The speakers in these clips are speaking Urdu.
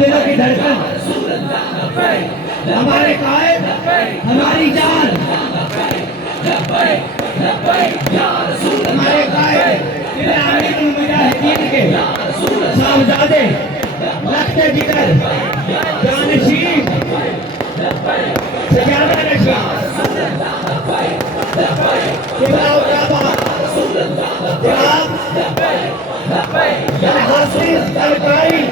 دلوں کی دھڑکن ہمارے قائد ہماری جان ہمارے قائد امیر المجاہدین کے صاحبزادے لخت جگر جانشین سجادہ نشین قبلہ الکعبہ جناب حافظ القاری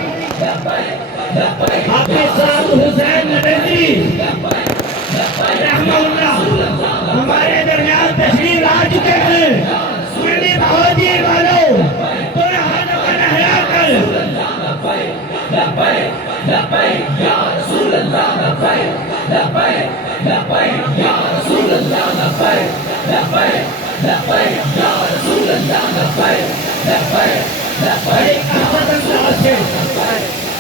حافظ صاحب حسین ندوی رحمہ اللہ ہمارے درمیان تشریف لا چکے ہیں۔ منڈی بہودی والوں تو ہاتھوں کا نہلا کر بڑی احسن انداز سے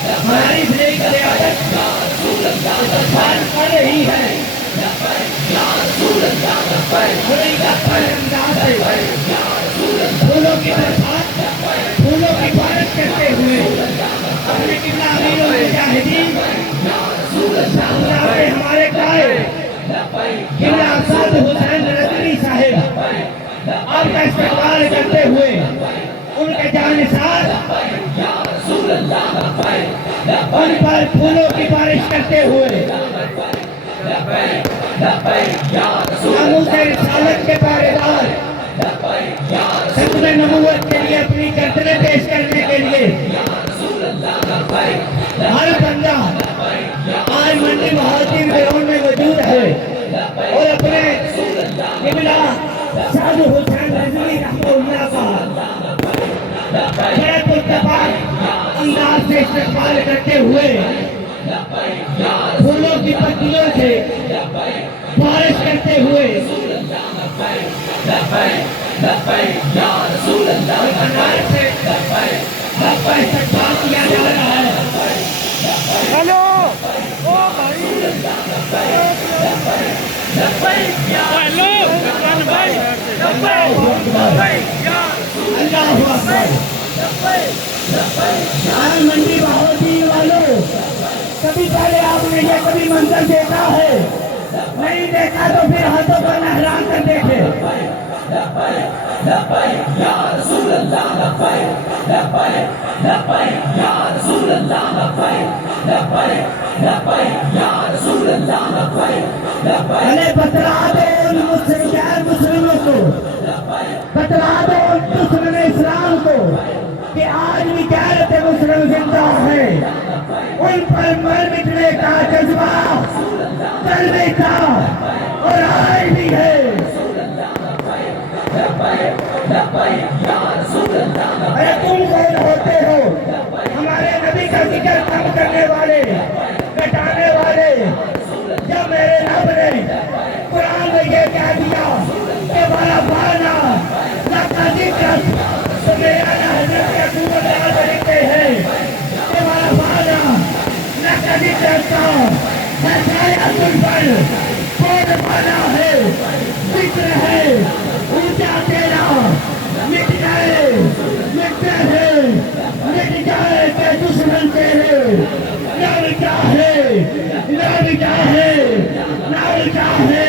ہماری زندگی کا ریاست بات کر رہی ہے۔ بڑی احسن انداز سے پھولوں کی برسات پھولوں کی بارش کرتے ہوئے اپنے قبلہ امیر المجاہدین صاحب ہمارے قائد قبلہ افساد حسین ندوی صاحب آپ کا استقبال کرتے ہوئے ان کے جانثار ان پر پھولوں کی بارش کرتے ہوئے ناموس رسالت کے پہرےدار ختم نبوت کے لیے اپنی گردنیں پیش کرنے کے لیے ہر بندہ آج منڈی بہودی گراؤنڈ میں موجود ہے اور اپنے قبلہ صاحب حسین ندوی رحمہ اللہ کا بڑے پرتپاک انداز سے استقبال کرتے ہوئے پھولوں کی پتیوں سے بارش کرتے ہوئے انار سے آپ کا استقبال کیا جا رہا ہے۔ ہیلو او بھائی اللہ اکبر۔ منڈی بہودی والوں کبھی پہلے آپ نے یہ کبھی منظر دیکھا ہے؟ نہیں دیکھا تو پھر ہاتھوں کو لہرا کر دیکھے۔ بھلے بتلا دو ان غیر مسلموں کو، بتلا دو ان دشمن اسلام کو کہ آج بھی غیرت مسلم زندہ ہے۔ ان پر مر مٹنے کا جذبہ کل بھی تھا اور آج بھی ہے۔ ارے تم کون ہوتے ہو ہمارے نبی کا ذکر کم کرنے والے، گٹانے والے؟ جب میرے رب نے قرآن میں یہ کہہ دیا کہ والا بانا لکا ذکر، تو میرا حضرت کے حکومت یاد رکھتے ہیں کہ والا بانا لکا ذکر کا ہے سایہ تم پر کون بانا ہے، ذکر ہے اونچا تیرا، مٹ جائے مٹتے ہیں، مٹ جائے کہ دشمن تیرے، نہ چاہے نہ چاہے نہ چاہے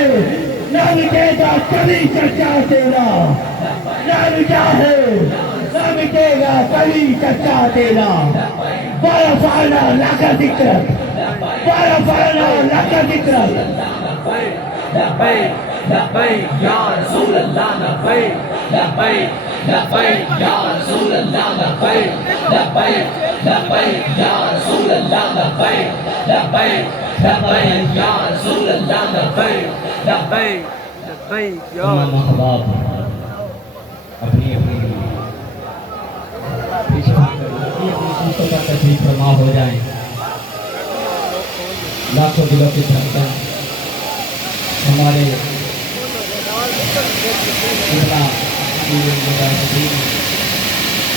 نہ مٹے گا کبھی چرچا تیرا، نہ چاہے نہ مٹے گا کبھی چرچا تیرا۔ ورفعنا لک ذکرک، ورفعنا لک ذکرک۔ لبیک لبیک یا رسول اللہ، لبیک لبیک لبیک یا رسول اللہ، لبیک لبیک لبیک یا رسول اللہ، لبیک لبیک لبیک یا رسول اللہ، لبیک لبیک لبیک یا تمام احباب اپنی اپنی دوستوں کا تشریف فرما ہو جائیں۔ لاکھوں دلوں کی دھڑکن ہمارے قبلہ امیر المجاہدین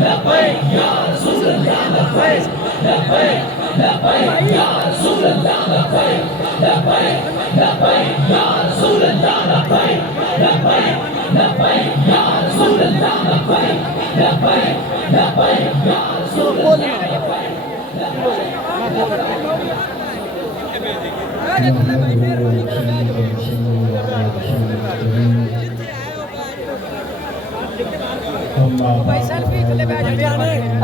لبيك يا رسول الله لبيك لبيك لبيك يا رسول الله لبيك لبيك لبيك يا رسول الله لبيك لبيك لبيك يا رسول الله لبيك لبيك لبيك يا رسول الله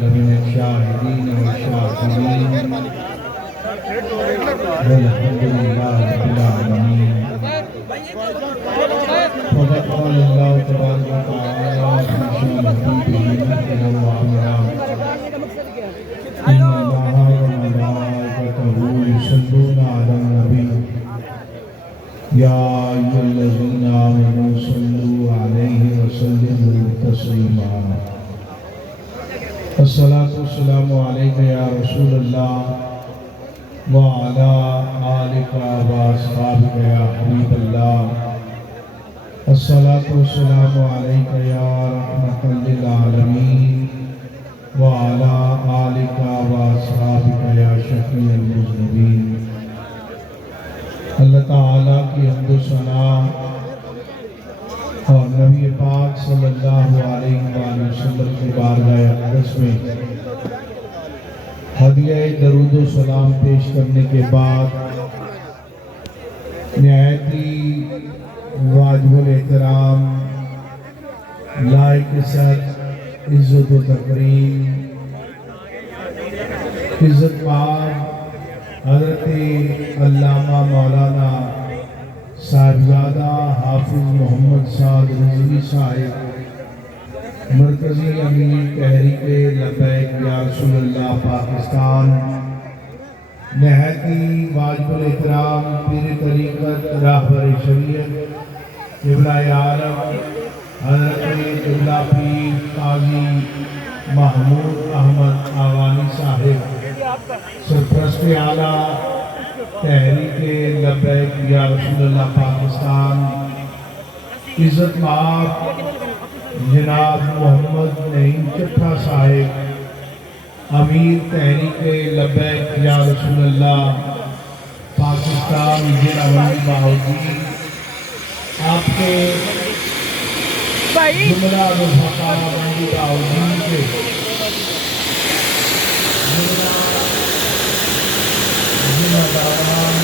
لمن الشاهدين والشاكرين والحمد لله رب العالمين. وقد قال الله تبارك وتعالى في شأن حبيبه وعمره إن الله وملائكته يصلون على النبي يا أيها الذين آمنوا صلوا عليه وسلموا تسليما. الصلاة والسلام عليك يا رسول الله وعلى آلك وأصحابك يا حبيب الله. الصلاة والسلام عليك يا رحمة للعالمين وعلى آلك وأصحابك يا شفيع المذنبين. اللہ تعالیٰ کی حمد و ثنا اور نبی پاک صلی اللہ علیہ وآلہ وسلم کی بارگاہ اقدس میں ہدیہ درود و سلام پیش کرنے کے بعد نہایت ہی واجب الاحترام لائق صد عزت و تکریم عزت مآب حضرت علامہ مولانا صاحبزادہ حافظ محمد سعد رضوی صاحب مرکزی امیر تحریک لبیک یا رسول اللہ پاکستان، نہایت ہی واجب الاحترام پیر طریقت راہبر شریعت قبلہ عالم حضرت قبلہ پیر قاضی محمود احمد آوانی صاحب سرپرست اعلیٰ تحریک لبیک یا رسول اللہ پاکستان، عزت مآب جناب محمد نعیم چٹھا صاحب امیر تحریک لبیک یا رسول اللہ پاکستان ضلع منڈی بہاؤلپور، آپ کے جملہ رفقا منڈی بہاؤلپور کے ذمہ داران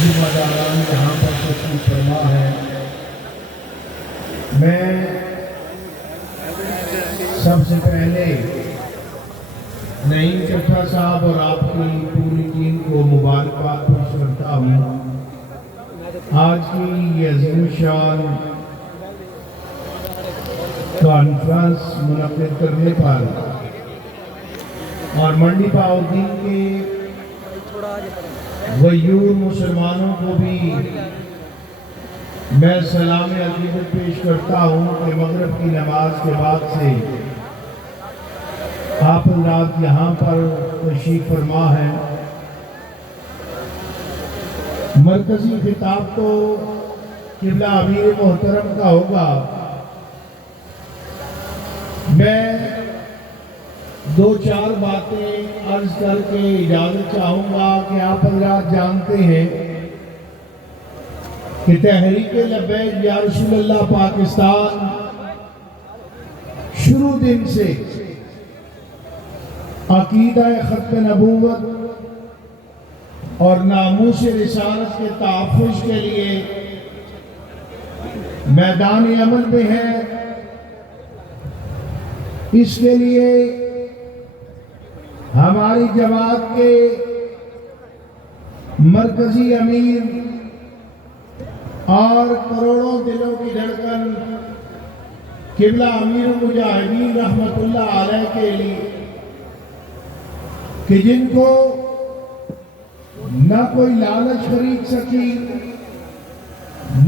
ذمہ داران یہاں پر تشریف فرما ہے، میں سب سے پہلے نعیم چٹھا صاحب اور آپ کی پوری ٹیم کو مبارکباد پیش کرتا ہوں آج کی یہ عظیم شان کانفرنس منعقد کرنے پر، اور منڈی بہاؤلپور کے غیور مسلمانوں کو بھی میں سلام عقیدت پیش کرتا ہوں کہ مغرب کی نماز کے بعد سے آپ حضرات یہاں پر تشریف فرما ہیں، مرکزی خطاب تو قبلہ امیر محترم کا ہوگا. میں دو چار باتیں عرض کر کے اجازت چاہوں گا کہ آپ حضرات جانتے ہیں کہ تحریک لبیک یا رسول اللہ پاکستان شروع دن سے عقیدہ ختم نبوت اور ناموس رسالت کے تحفظ کے لیے میدان عمل میں ہے. اس کے لیے ہماری جماعت کے مرکزی امیر اور کروڑوں دلوں کی دھڑکن قبلہ امیر المجاہدین رحمت اللہ علیہ کے لیے کہ جن کو نہ کوئی لالچ خرید سکی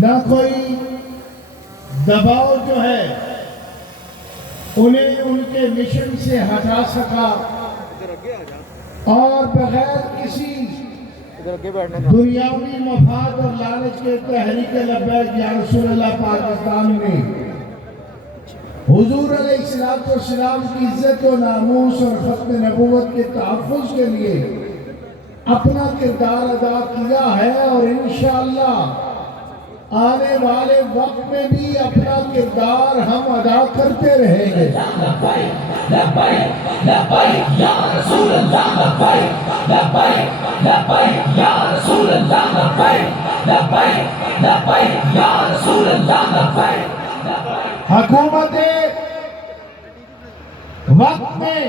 نہ کوئی دباؤ جو ہے انہیں ان کے مشن سے ہٹا سکا اور بغیر کسی دنیاوی مفاد اور لالچ کے تحریک لبیک یا رسول اللہ پاکستان میں حضور علیہ السلام کی عزت و ناموس اور ختم نبوت کے تحفظ کے لیے اپنا کردار ادا کیا ہے اور انشاءاللہ آنے والے وقت میں بھی اپنا کردار ہم ادا کرتے رہیں گے. لبیک لبیک لبیک یا رسول اللہ لبیک لبیک لبیک یا رسول اللہ لبیک لبیک لبیک یا رسول اللہ لبیک. حکومت وقت میں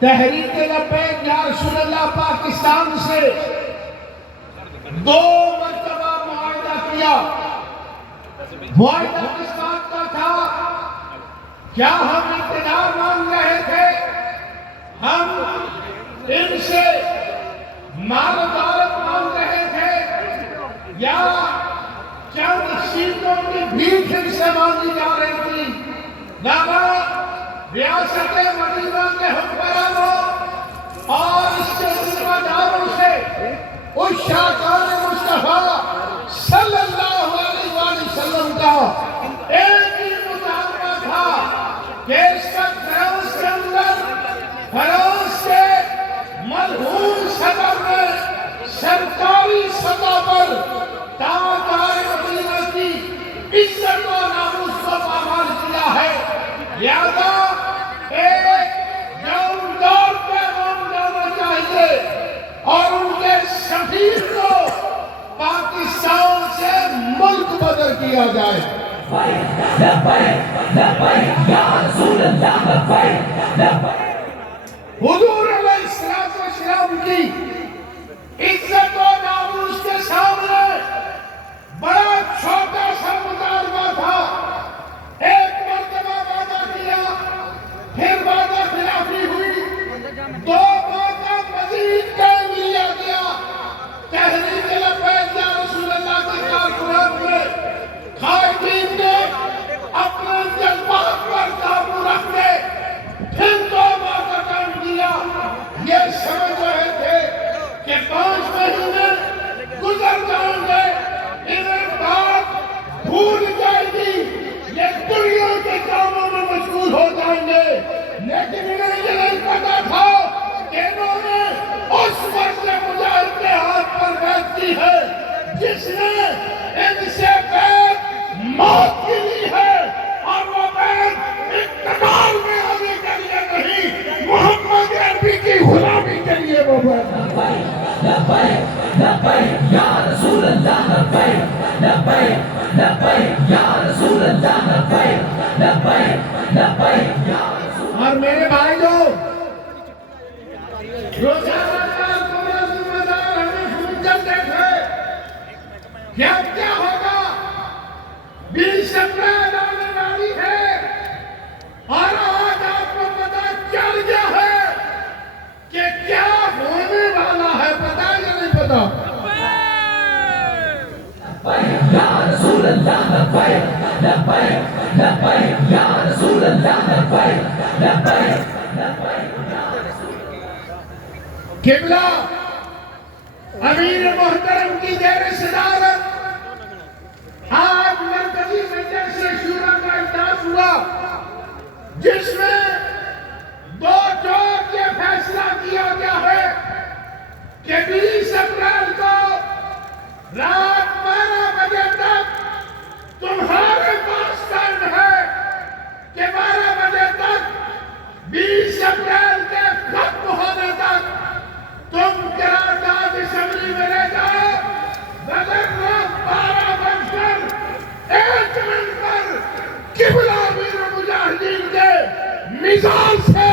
تحریک لبیک یا رسول اللہ پاکستان سے 2 مرتبہ معاہدہ کیا. معاہدہ کس بات کا تھا؟ کیا ہم اقتدار مانگ رہے تھے؟ ہم ان سے مال و دولت مانگ رہے تھے یا چند سیٹوں کی بھیک ان سے مانگی جا رہی تھی؟ ریاست مدینہ کے حکمرانوں اور اس کے ذمہ داروں سے اس شاہکار مصطفیٰ صلی اللہ علیہ وآلہ وسلم کا ایک ہی مطالبہ تھا کہ اس کا فرانس کے اندر فرانس کے مرحوم صدر نے سرکاری سطح پر تاجدار مدینہ کی عزت و ناموس کو پامال کیا ہے. لہذا ایک جاندار پیغام جانا چاہیے اور ان کے سفیر کو پاکستان سے ملک بدر کیا جائے. لبیک لبیک یا رسول اللہ لبیک لبیک. حضور علیہ السلام کی عزت و ناموس کے سامنے بڑا چھوٹا سا مطالبہ تھا. ایک مرتبہ وعدہ کیا پھر وعدہ خلافی ہوئی. 2 وعدہ مزید قائم لیا گیا. تحریک لبیک یا رسول اللہ کے کارکنان میں قائدین نے اپنے جذبات پر قابو رکھ کے پھر 2 وعدہ قائم کیا. یہ سمجھ رہے تھے کہ 5 مہینے گزر جائیں گے انہیں بات بھول جائے گی یہ دنیا کے کاموں میں مشغول ہو جائیں گے. لیکن انہیں یہ نہیں پتا تھا کہ انہوں نے اس مرد مجاہد کے ہاتھ پر بیعت کی ہے جس نے ان سے بیعت موت کی لی ہے اور وہ بیعت اقتدار میں آنے کے لیے نہیں محمد عربی کی غلامی کے لیے وہ بیعت. لبیک لبیک یا رسول اللہ لبیک لبیک لبیک یا رسول اللہ لبیک لبیک لبیک یا رسول. اور میرے بھائی روزانہ کا ذمہ دار ہمیں حجت دیکھے کیا ہوگا. 20 اپریل آنے والی ہے اور آج آپ کو پتا چل گیا ہے کہ کیا ہونے والا ہے. پتا یا نہیں پتا؟ یا رسول اللہ لبیک لبیک لبیک یا رسول اللہ لبیک لبیک لبیک. قبلہ امیر محترم کی زیر صدارت آج مرکزی مجلس شورا کا اجلاس ہوا، جس میں 2 چوٹ یہ فیصلہ کیا گیا ہے کہ 20 اپریل کو رات 12 بجے تک تمہارے پاس ٹائم ہے کہ 12 بجے تک 20 اپریل کے ختم ہونے تک تم قرارداد اسمبلی میں لے جاؤ، وگرنہ 12:01 پر قبلہ امیر مجاہدین کے میزان سے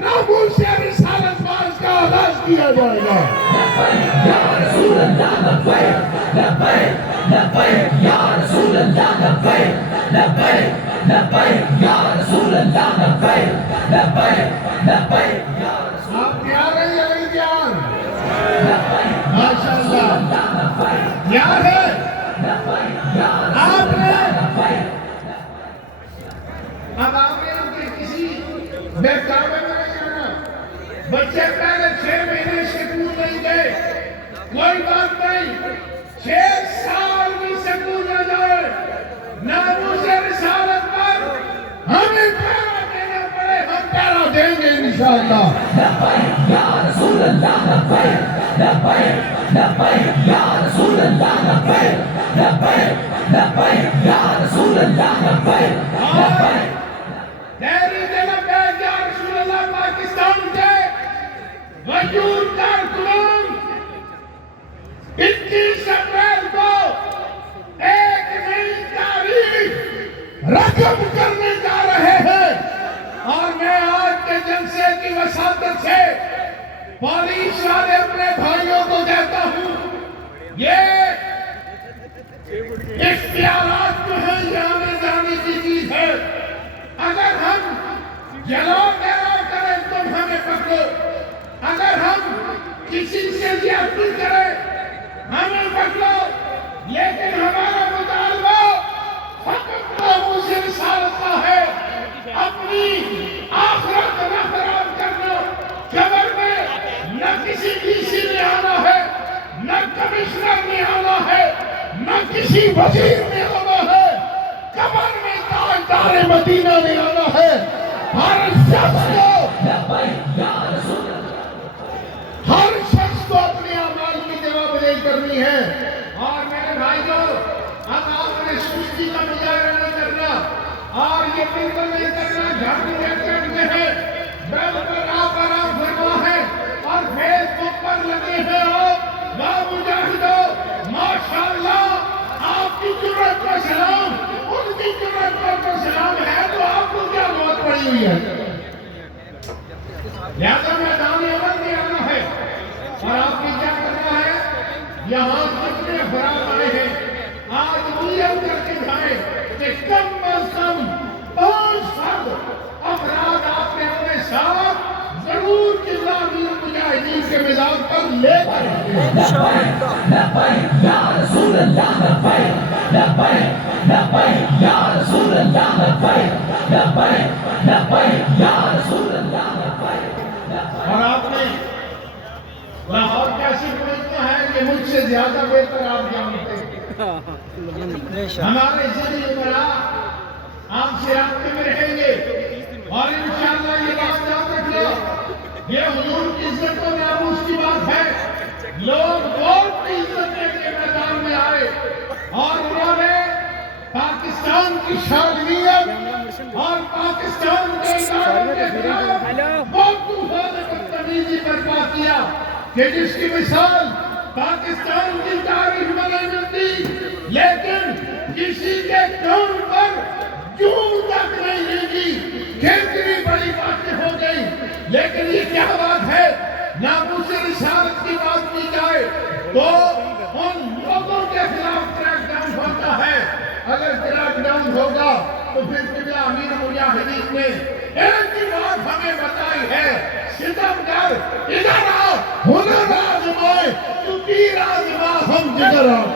ناموس رسالت باز کا آغاز کیا جائے گا۔ یا رسول اللہ لبیک لبیک لبیک یا رسول اللہ لبیک لبیک لبیک یا رسول اللہ لبیک لبیک لبیک یا رسول آپ تیار ہیں یا نہیں تیار؟ ماشاءاللہ تیار ہے؟ آپ نے اب آپ نے کسی بہکاوے میں نہیں جانا، بچے پہلے 6 مہینے سکول نہیں گئے، کوئی بات نہیں، 6 سال بھی سکول نہ جائے، ناموس رسالت پر ہمیں پہرا دینا پڑے، ہم پہرا دیں گے انشاءاللہ۔ لبیک یا رسول اللہ لبیک لبیک لبیک یا رسول اللہ لبیک لبیک لبیک یا رسول اللہ لبیک لبیک تحریک لبیک یا رسول اللہ پاکستان کے وجود کارکنان 21 اپریل کو ایک نئی تاریخ رقم کرنے جا رہے ہیں، اور میں آج کے جلسے کی وساطت سے پولیس والے اپنے بھائیوں کو کہتا ہوں، یہ اختیارات جو ہیں یہ آنے جانے کی چیز ہے، اگر ہم جلاؤ گراؤ کریں تم ہمیں پکڑو، اگر ہم کسی سے زیادتی کریں ہمیں پکڑو، لیکن ہمارا مطالبہ فقط ناموس رسالت کا ہے، اپنی آخرت نہ خراب کرنا۔ قبر میں نہ کسی ڈی سی نے آنا ہے، نہ کمشنر نے آنا ہے، نہ کسی وزیر نے آنا ہے، قبر میں تاجدار مدینہ نے آنا ہے۔ ہر شخص کو اپنے اعمال کی جوابدہی کرنی ہے، اور میرے بھائیو اب آپ نے سستی کا مظاہرہ نہیں کرنا، اور یہ بالکل نہیں کرنا جھاڑو کرتے ہیں، بیل پر آپ آرام فرما ہے، اور فیس بک پر لگے ہیں آپ لا مجاہدو ماشاءاللہ، آپ کی جرأت کا سلام، ان کی جرأت کا سلام ہے، تو آپ کو کیا بات پڑی ہوئی ہے؟ لہذا میدان عمل میں آنا ہے، اور آپ کی کیا کرنا ہے؟ یہاں کتنے افراد آئے ہیں، آج نیت کر کے جائیں کہ کم از کم 5 فرد افراد آپ نے اپنے ساتھ ضرور قبلہ امیر مجاہدین کے مزاج پر لے کر لبیک لبیک یا رسول اللہ لبیک لبیک لبیک یا رسول اللہ لبیک لبیک لبیک یا رسول اللہ لبیک۔ اور آپ نے لاہور کیسی پہنچنا ہے کہ مجھ سے زیادہ بہتر آپ جانتے ہیں، ہمارے ذریعے عمرہ آپ سے رابطے میں رہیں گے، اور انشاءاللہ یہ بات یاد رکھنا، یہ حضور کی عزت و ناموس کی بات ہے، لوگ ووٹ کی عزت کے میدان میں آئے، اور انہوں نے پاکستان کی شادمیت اور پاکستان کے اداروں کے خلاف بہت طوفان بدتمیزی برپا کیا کہ جس کی مثال پاکستان کی تاریخ میں نہیں ملتی، لیکن کسی کے کام پر جون تک نہیں ہوگی، کتنی بڑی باتیں ہو گئی، لیکن یہ کیا بات ہے؟ ناموس رسالت کی بات کی جائے تو ان لوگوں کے خلاف کریک ڈاؤن ہوتا ہے، اگر کریک ڈاؤن ہوگا تو پھر قبلہ امیر مجاہدین نے ایک ہی بات ہمیں بتائی ہے، ستمگر ادھر آؤ، ہنر آزمائے، تو تیر آزما ہم جگر آؤ۔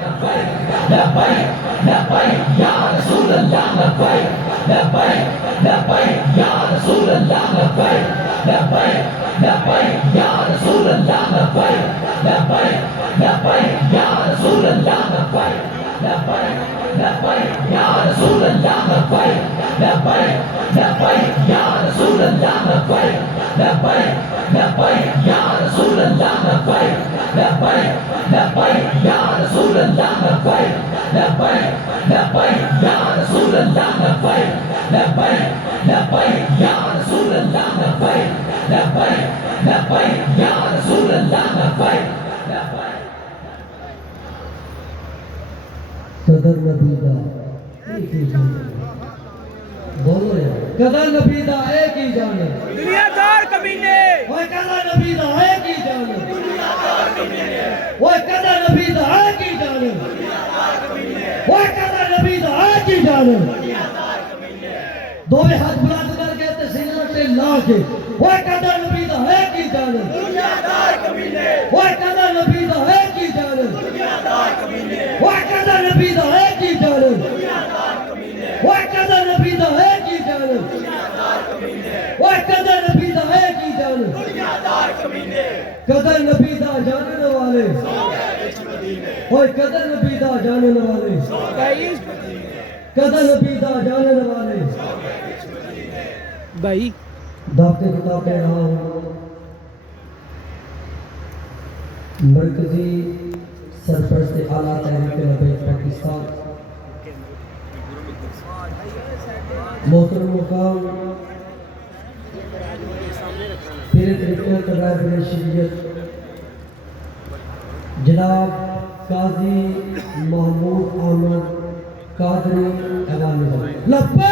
لبیک لبیک یا رسول اللہ لبیک لبیک لبیک یا رسول اللہ لبیک لبیک لبیک یا رسول اللہ لبیک لبیک لبیک یا رسول اللہ لبیک لبیک لبیک یا رسول اللہ لبیک لبیک لبیک یا رسول اللہ لبیک لبیک لبیک یا رسول اللہ لبیک لبیک لبیک یا رسول اللہ لبیک لبیک لبیک یا رسول اللہ لبیک لبیک لبیک یا رسول اللہ لبیک لبیک لبیک یا رسول اللہ لبیک لبیک قدر نبی دا ایک ہی جان بولو یار قدر نبی دا ایک ہی جان دنیا دار کمینے وہ قدر نبی دا ایک ہی جان دنیا دار کمینے وہ قدر نبی دا ایک ہی جان دنیا دار کمینے وہ قدر نبی دا ایک ہی جان دنیا دار کمینے دوے ہاتھ بلند کر کے تے سینہ تے لا کے وہ قدر نبی دا ایک ہی جان دنیا دار کمینے وہ قدر نبی دا ایک ہی جان دنیا دار کمینے وہ قدر نبی دا ایک ہی جان دنیا دار کمینے وہ قدر نبی دا ایک ہی جان دنیا دار کمینے وہ قدر نبی دا ایک ہی جان دنیا دار کمینے قدر نبی دا جاننے والے وہ قدر نبی دا جاننے والے قدر نبی دا جاننے والے بھائی دعوت کتابیں رہا مرکزی سرپرست اعلیٰ تحریک لبیک پاکستان محترم مقام پیر طریقہ قرائے شریعت جناب قاضی محمود احمد قادری اعلان لبیک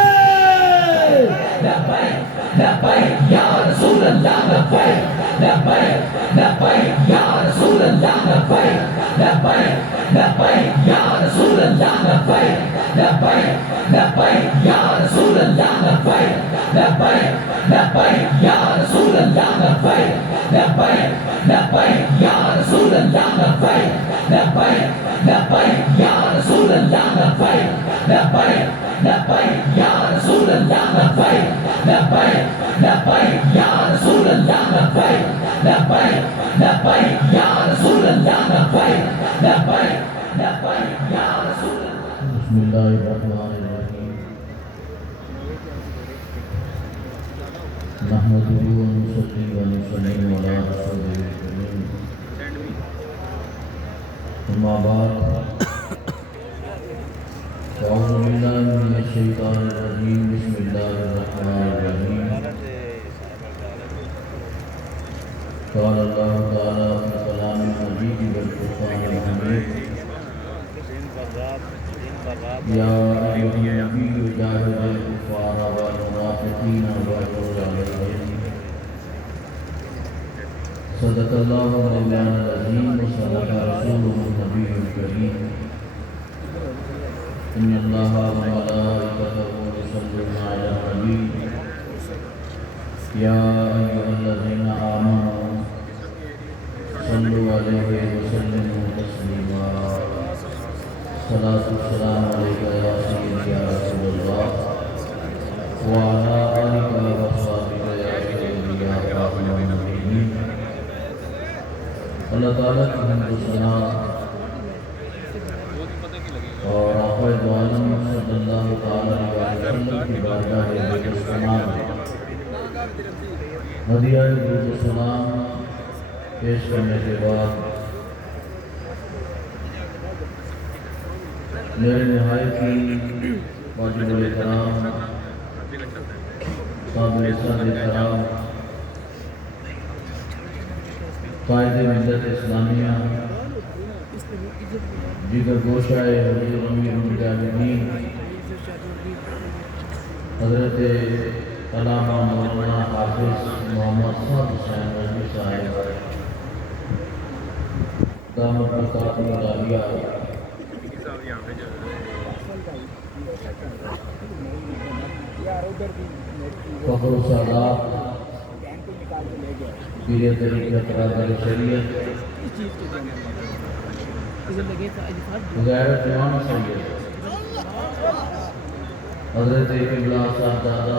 لبیک لبیک یا رسول اللہ لبیک لبیک لبیک یا رسول اللہ لبیک لبیک لبیک یا رسول اللہ لبیک لبیک لبیک یا رسول اللہ لبیک لبیک لبیک یا رسول اللہ لبیک لبیک لبیک یا رسول اللہ لبیک لبیک لبیک یا رسول اللہ لبیک لبیک لبیک یا رسول اللہ لبیک لبیک لبیک یا رسول اللہ لبیک لبیک لبیک یا رسول اللہ لبیک لبیک لبیک یا رسول اللہ بسم اللہ الرحمن الرحیم نحمده ونصلي ونسلم على رسوله الكريم اما بعد اعوذ باللہ من الشیطان الرجیم بسم اللہ الرحمن الرحیم قال اللہ تعالی فی کلام المجید والفرقان الحمید یا ایھا النبی جاہد الکفار والمنافقین واغلظ علیہم صدق اللہ مولانا العظیم وصدق رسولہ النبی الکریم ان اللہ وملائکتہ یصلون علی النبی یا ایھا الذین آمنوا صلوا علیہ وسلموا تسلیما صلاۃ والسلام علیک یا سیدی یا رسول اللہ وعلی آلک وصحبہ یا سیدی یا رحمن الرحیم اللہ تعالیٰ کی حمد و ثنا اور آقا دو عالم صلی اللہ علیہ وسلم کی بارگاہ درود و سلام ہدیہ درود و سلام پیش کرنے کے بعد میرے نہایت کی واجب الاحترام قابل عزت احترام قائد ملت اسلامیہ جگر گوشہ حضور امیر المجاہدین حضرت علامہ مولانا حافظ محمد صاحب حسین رضوی صاحب دامت برکاتہ العالیہ فخر و سعادت پیر طریقت قرائے شریعت غیرت امام سید حضرت قبلہ صاحبزادہ